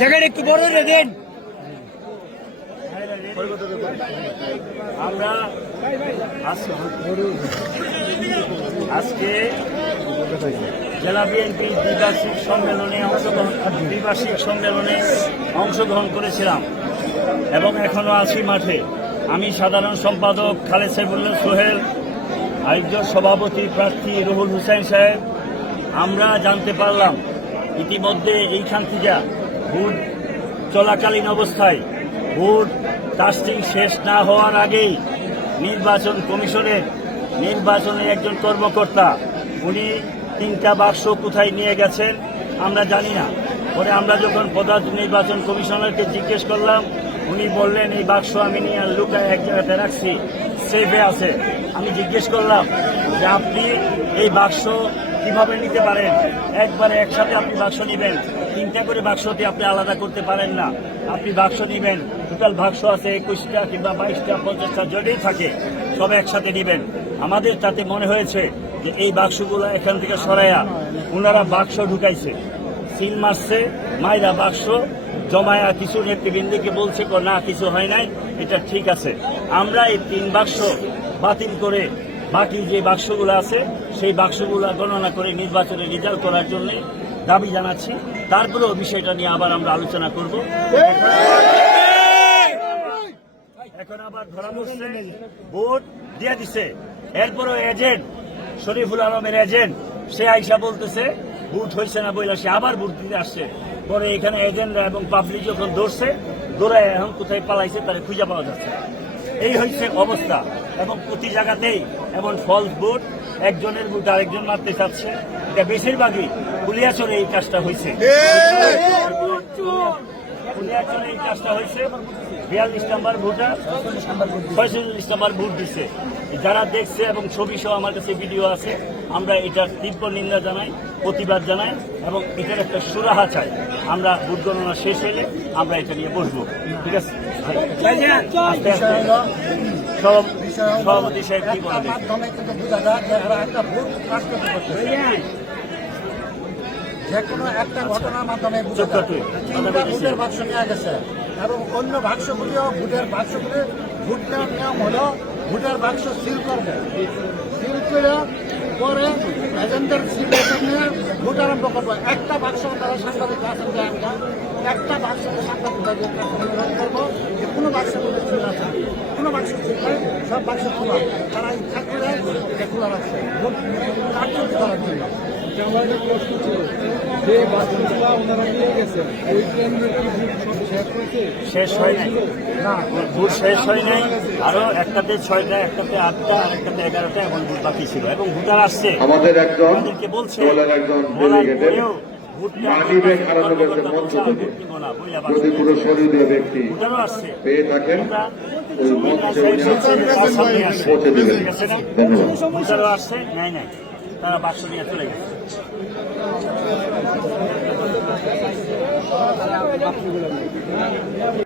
জায়গাটা একটু বড় আমরা আজকে জেলা বিএনপির দ্বিবার্ষিক সম্মেলনে অংশগ্রহণ দ্বিবার্ষিক সম্মেলনে অংশগ্রহণ করেছিলাম এবং এখনও আছি মাঠে। আমি সাধারণ সম্পাদক খালেদ সাইফুল্লাহ সোহেল, আয়োজক সভাপতি প্রার্থী রুহুল হুসাইন সাহেব। আমরা জানতে পারলাম ইতিমধ্যে এইখান থেকে ভোট চলাকালীন অবস্থায় ভোট কাস্টিং শেষ না হওয়ার আগেই নির্বাচন কমিশনের নির্বাচনের একজন কর্মকর্তা, উনি তিনটা বাক্স কোথায় নিয়ে গেছেন আমরা জানি না। পরে আমরা যখন প্রধান নির্বাচন কমিশনারকে জিজ্ঞেস করলাম, উনি বললেন, এই বাক্স আমি নিয়ে লুকায় এক জায়গাতে রাখছি সেফে আছে। আমি জিজ্ঞেস করলাম যে, আপনি এই বাক্স কীভাবে নিতে পারেন? একবারে একসাথে আপনি বাক্স নেবেন। তিনটা করে বাক্সটি আপনি আলাদা করতে পারেন না। আপনি বাক্স নেবেন। টোটাল বাক্স আছে একুশটা কিংবা বাইশটা, পঞ্চাশটা জটেই থাকে, সব একসাথে নেবেন। আমাদের তাতে মনে হয়েছে যে এই বাক্সগুলো এখান থেকে সরাইয়া ওনারা বাক্স ঢুকাইছে। সিল মারছে, মাইরা বাক্স জমায়া কিছু নেতৃবৃন্দকে বলছে না, কিছু হয় নাই, এটা ঠিক আছে। আমরা এই তিন বাক্স বাতিল করে বাকি যে বাক্সগুলো আছে, সেই বাক্সগুলো গণনা করে নির্বাচনে রেজাল্ট করার জন্য দাবি জানাচ্ছি। তারপরেও বিষয়টা নিয়ে আবার আমরা আলোচনা করব। এখন আবার ধরা পড়ছে, ভোট দিয়ে দিছে। এরপরও এজেন্ট, শরীফুল আলমের এজেন্ট, সে আইসা বলতেছে, ভোট হয়েছে না বইলা সে আবার ভোট দিতে আসছে। পরে এখানে এজেন্টরা এবং পাবলিক যখন ধরছে দৌড়ায় এখন কোথায় পালাইছে তারা খুঁজে পাওয়া যাচ্ছে। এই হচ্ছে অবস্থা এবং প্রতি জায়গাতেই এমন ফলস ভোট একজনের ভোট আরেকজন মারতে চাচ্ছে এটা বেশিরভাগই কুলিয়াচরে এই কাজটা হয়েছে এই কাজটা হয়েছে নাম্বার দিচ্ছে যারা দেখছে এবং ছবি সহ আমার কাছে ভিডিও আছে আমরা এটার তীব্র নিন্দা জানাই প্রতিবাদ জানাই এবং এটার একটা সুরাহা চাই আমরা ভোট গণনা শেষ হলে আমরা এটা নিয়ে বসবো ঠিক আছে মাধ্যমে কিন্তু যায় যে একটা কোনো একটা ঘটনার মাধ্যমে ভোটের বাক্স নিয়ে গেছে এবং অন্য বাক্সগুলিও ভোটের বাক্সগুলি ভোট নেওয়ার নিয়ম হলো ভোটের বাক্স সিল করবে সিল করে পরে এজেন্টের সিগনেচার নিয়ে ভোট আরম্ভ করব একটা বাক্স তারা সাংবাদিক আছেন যে একটা বাক্স সাংবাদিক করব। বাক্স মধ্যে ছিল আছে কোনো বাক্স সব বাক্স খোলা। তারা এই থাকবে এটা খোলা রাখছে ভোট করার জন্য। আমার একটা প্রশ্ন ছিল যে বাসগুলা ওনারা নিয়ে গেছেন ওই কেন্দ্রটার সব শেষ হয়েছে? শেষ হয় নাই। না। ভোট শেষ হয় নাই। আরও একটাতে ছয়টা একটাতে আটটা আর একটাতে এগারোটা এমন ভোট বাকি ছিল। এবং ভোটার আসছে। আমাদের একজন আমাদেরকে বলছে একজন মানিব্যাগ হারানো গেছে মঞ্চ থেকে। যদি। পুরো শরীরীয় ব্যক্তি পেয়ে থাকেন, ওই মঞ্চে। পৌঁছে দিবেন? ধন্যবাদ তারা বাক্স নিয়ে চলে